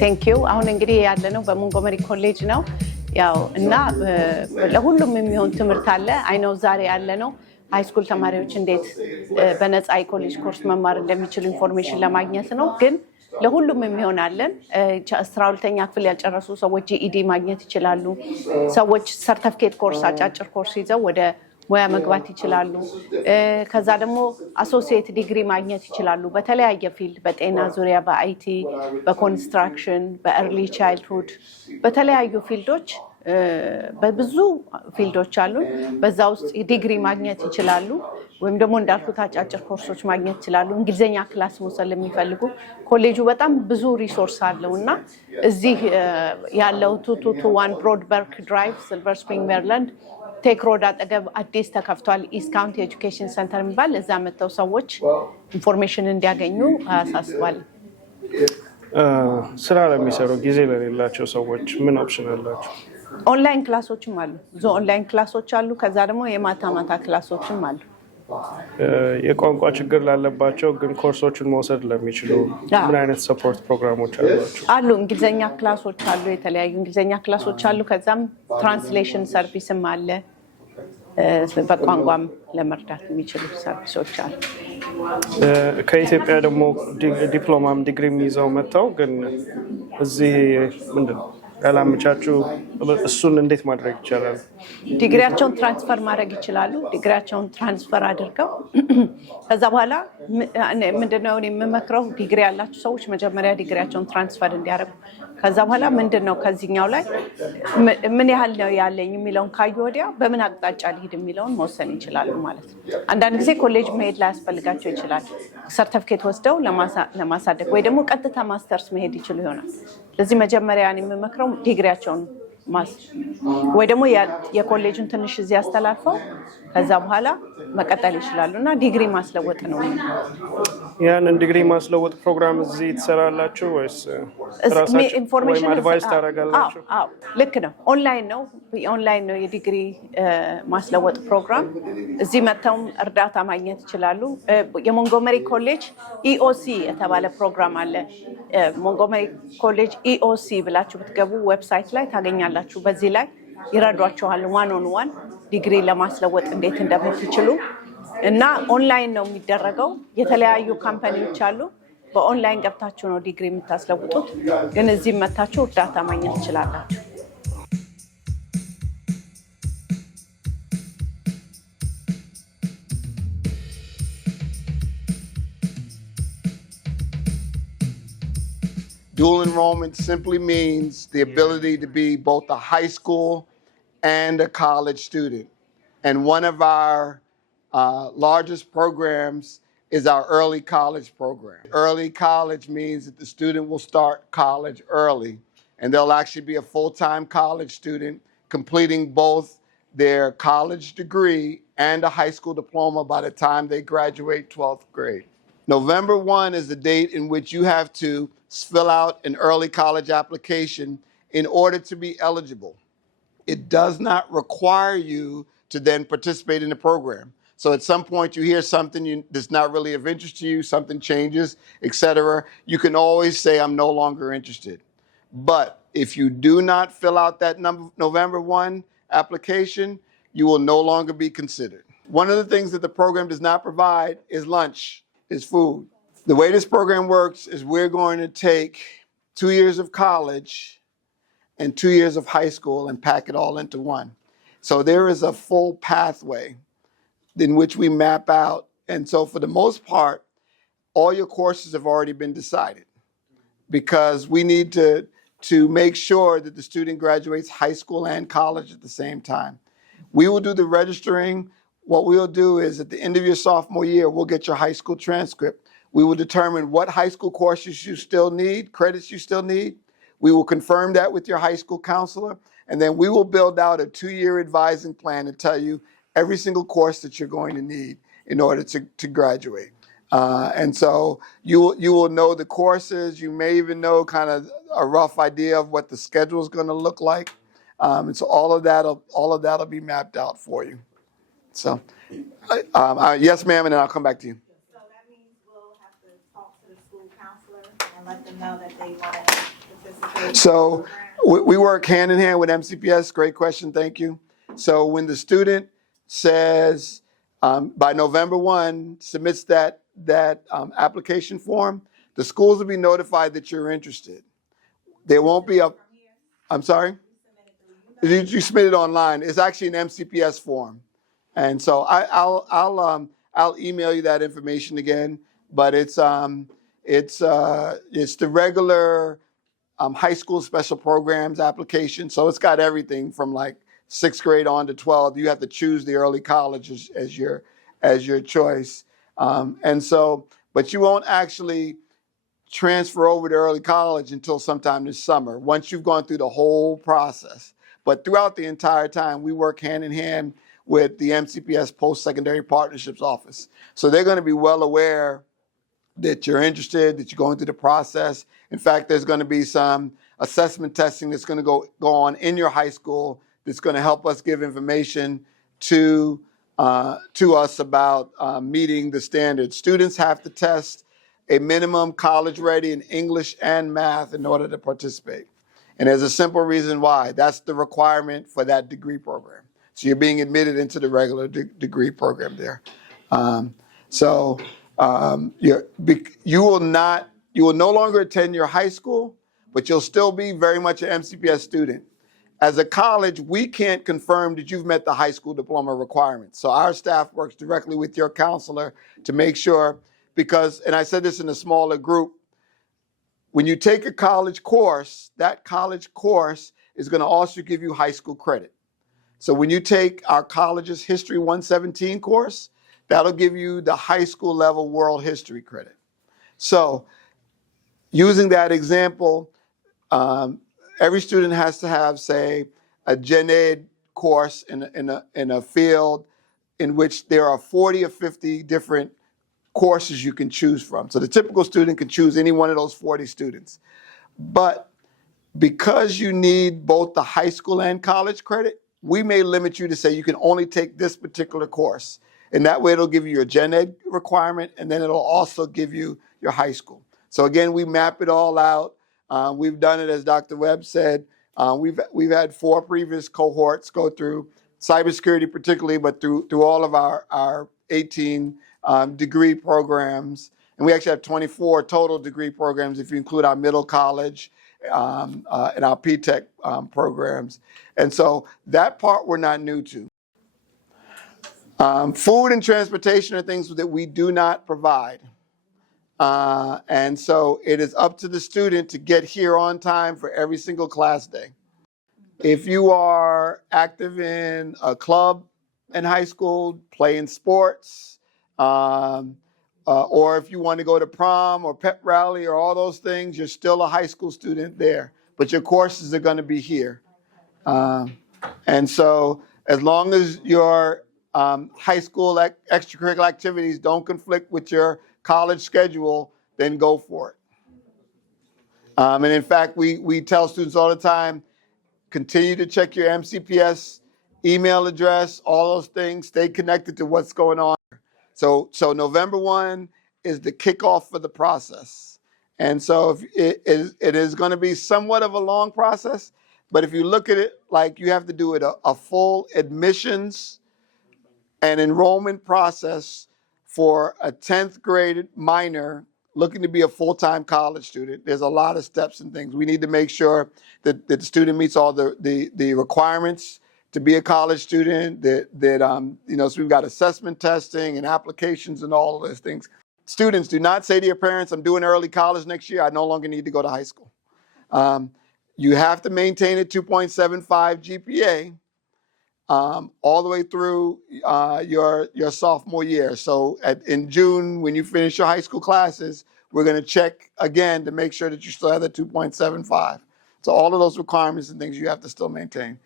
ቴንክ ዩ። አሁን እንግዲህ ያለነው በሞንጎምሪ ኮሌጅ ነው። ያው እና ለሁሉም የሚሆን ትምህርት አለ። አይነው ዛሬ ያለነው ሃይስኩል ተማሪዎች እንዴት በነፃ የኮሌጅ ኮርስ መማር እንደሚችሉ ኢንፎርሜሽን ለማግኘት ነው። ግን ለሁሉም የሚሆን አለን። 12ኛ ክፍል ያልጨረሱ ሰዎች ጂኢዲ ማግኘት ይችላሉ። ሰዎች ሰርተፊኬት ኮርስ አጫጭር ኮርስ ይዘው ወደ ሙያ መግባት ይችላሉ። ከዛ ደግሞ አሶሲየት ዲግሪ ማግኘት ይችላሉ በተለያየ ፊልድ፣ በጤና ዙሪያ፣ በአይቲ፣ በኮንስትራክሽን፣ በኤርሊ ቻይልድሁድ፣ በተለያዩ ፊልዶች በብዙ ፊልዶች አሉ። በዛ ውስጥ ዲግሪ ማግኘት ይችላሉ። ወይም ደግሞ እንዳልኩት አጫጭር ኮርሶች ማግኘት ይችላሉ። እንግሊዝኛ ክላስ መውሰድ ለሚፈልጉ ኮሌጁ በጣም ብዙ ሪሶርስ አለው እና እዚህ ያለው 221 ብሮድበርግ ድራይቭ ሲልቨር ስፕሪንግ ሜሪላንድ ቴክ ሮድ አጠገብ አዲስ ተከፍቷል። ኢስት ካውንቲ ኤጁኬሽን ሴንተር የሚባል እዛ መጥተው ሰዎች ኢንፎርሜሽን እንዲያገኙ አሳስባል። ስራ ለሚሰሩ ጊዜ ለሌላቸው ሰዎች ምን ኦፕሽን አላቸው? ኦንላይን ክላሶችም አሉ። ብዙ ኦንላይን ክላሶች አሉ። ከዛ ደግሞ የማታ ማታ ክላሶችም አሉ። የቋንቋ ችግር ላለባቸው ግን ኮርሶችን መውሰድ ለሚችሉ ምን አይነት ሰፖርት ፕሮግራሞች አሏቸው? አሉ። እንግሊዝኛ ክላሶች አሉ። የተለያዩ እንግሊዝኛ ክላሶች አሉ። ከዛም ትራንስሌሽን ሰርቪስም አለ። በቋንቋም ለመርዳት የሚችሉ ሰርቪሶች አሉ። ከኢትዮጵያ ደግሞ ዲፕሎማም ዲግሪም ይዘው መጥተው ግን እዚህ ምንድን ነው ያላመቻችሁ፣ እሱን እንዴት ማድረግ ይቻላል? ዲግሪያቸውን ትራንስፈር ማድረግ ይችላሉ። ዲግሪያቸውን ትራንስፈር አድርገው ከዛ በኋላ ምንድነው የምመክረው፣ ዲግሪ ያላችሁ ሰዎች መጀመሪያ ዲግሪያቸውን ትራንስፈር እንዲያደርጉ፣ ከዛ በኋላ ምንድነው ከዚህኛው ላይ ምን ያህል ነው ያለኝ የሚለውን ካዩ ወዲያ በምን አቅጣጫ ሊሄድ የሚለውን መወሰን ይችላሉ ማለት ነው። አንዳንድ ጊዜ ኮሌጅ መሄድ ላያስፈልጋቸው ይችላል። ሰርተፊኬት ወስደው ለማሳደግ ወይ ደግሞ ቀጥታ ማስተርስ መሄድ ይችሉ ይሆናል። ለዚህ መጀመሪያ የምመክረው ዲግሪያቸውን ወይ ደግሞ የኮሌጁን ትንሽ እዚህ አስተላልፈው ከዛ በኋላ መቀጠል ይችላሉ እና ዲግሪ ማስለወጥ ነው። ያንን ዲግሪ ማስለወጥ ፕሮግራም እዚህ ትሰራላችሁ ወይስ ኢንፎርሜሽን አድቫይስ ታደርጋላችሁ? አዎ ልክ ነው። ኦንላይን ነው የዲግሪ ማስለወጥ ፕሮግራም። እዚህ መጥተውም እርዳታ ማግኘት ይችላሉ። የሞንጎምሪ ኮሌጅ ኢኦሲ የተባለ ፕሮግራም አለ። ሞንጎምሪ ኮሌጅ ኢኦሲ ብላችሁ ብትገቡ ዌብሳይት ላይ ታገኛላችሁ። በዚህ ላይ ይረዷችኋል። 1-on-1 ዲግሪ ለማስለወጥ እንዴት እንደምትችሉ እና ኦንላይን ነው የሚደረገው። የተለያዩ ካምፓኒዎች አሉ። በኦንላይን ገብታችሁ ነው ዲግሪ የምታስለውጡት። ግን እዚህ መታችሁ እርዳታ ማግኘት ትችላላችሁ። Dual enrollment simply means the ability to be both a high school and a college student. And one of our largest programs is our early college program. Early college means that the student will start college early, and they'll actually be a full-time college student, completing both their college degree and a high school diploma by the time they graduate 12th grade. November 1 is the date in which you have to fill out an early college application in order to be eligible. It does not require you to then participate in the program. So at some point you hear something that's not really of interest to you, something changes, etc. You can always say, I'm no longer interested. But if you do not fill out that November 1 application, you will no longer be considered. One of the things that the program does not provide is lunch, is food. The way this program works is we're going to take 2 years of college and 2 years of high school and pack it all into one. So there is a full pathway in which we map out. And so for the most part, all your courses have already been decided because we need to make sure that the student graduates high school and college at the same time. We will do the registering. What we'll do is at the end of your sophomore year, we'll get your high school transcript. We will determine what high school courses you still need, credits you still need. We will confirm that with your high school counselor, and then we will build out a 2-year advising plan to tell you every single course that you're going to need in order to graduate. And so you will know the courses. You may even know kind of a rough idea of what the schedule is going to look like. And so all of that'll be mapped out for you. So yes, ma'am, and then I'll come back to you. Let them know that they want to So we work hand in hand with MCPS. Great question, thank you. So when the student says by November 1 submits that application form, the schools will be notified that you're interested. There won't be a, I'm sorry? You submit it online. It's actually an MCPS form. And so I'll email you that information again, but it's the regular high school special programs application. So it's got everything from like 6th grade on to 12th. You have to choose the early college as your choice. And so, but you won't actually transfer over to early college until sometime this summer, once you've gone through the whole process. But throughout the entire time, we work hand in hand with the MCPS Post-Secondary Partnerships Office. So they're going to be well aware that you're interested, that you're going through the process. In fact, there's going to be some assessment testing that's going to go on in your high school that's going to help us give information to us about meeting the standards. Students have to test a minimum college ready in English and math in order to participate. And there's a simple reason why. That's the requirement for that degree program. So you're being admitted into the regular degree program there. You will no longer attend your high school, but you'll still be very much an MCPS student. As a college, we can't confirm that you've met the high school diploma requirements. So our staff works directly with your counselor to make sure, because, and I said this in a smaller group, when you take a college course, that college course is going to also give you high school credit. So when you take our college's History 117 course, that'll give you the high school level world history credit. So using that example, every student has to have, say, a gen ed course in a field in which there are 40 or 50 different courses you can choose from. So the typical student can choose any one of those 40 students. But because you need both the high school and college credit, we may limit you to say you can only take this particular course. And that way it'll give you your gen ed requirement, and then it'll also give you your high school. So again, we map it all out. We've done it, as Dr. Webb said. We've had 4 previous cohorts go through cybersecurity particularly, but through all of our 18 degree programs. And we actually have 24 total degree programs if you include our middle college and our P-Tech programs. And so that part we're not new to. Food and transportation are things that we do not provide. And so it is up to the student to get here on time for every single class day. If you are active in a club in high school, playing sports, or if you want to go to prom or pep rally or all those things, you're still a high school student there, but your courses are going to be here. And so as long as your high school extracurricular activities don't conflict with your college schedule, then go for it. And in fact, we tell students all the time, continue to check your MCPS email address, all those things, stay connected to what's going on. So November 1 is the kickoff for the process. And so it is going to be somewhat of a long process, but if you look at it like you have to do it a full admissions and enrollment process for a 10th grade minor looking to be a full-time college student, there's a lot of steps and things. We need to make sure that the student meets all the requirements to be a college student, so we've got assessment testing and applications and all of those things. Students, do not say to your parents, I'm doing early college next year, I no longer need to go to high school. You have to maintain a 2.75 GPA all the way through your sophomore year. So in June, when you finish your high school classes, we're going to check again to make sure that you still have the 2.75. So all of those requirements and things you have to still maintain.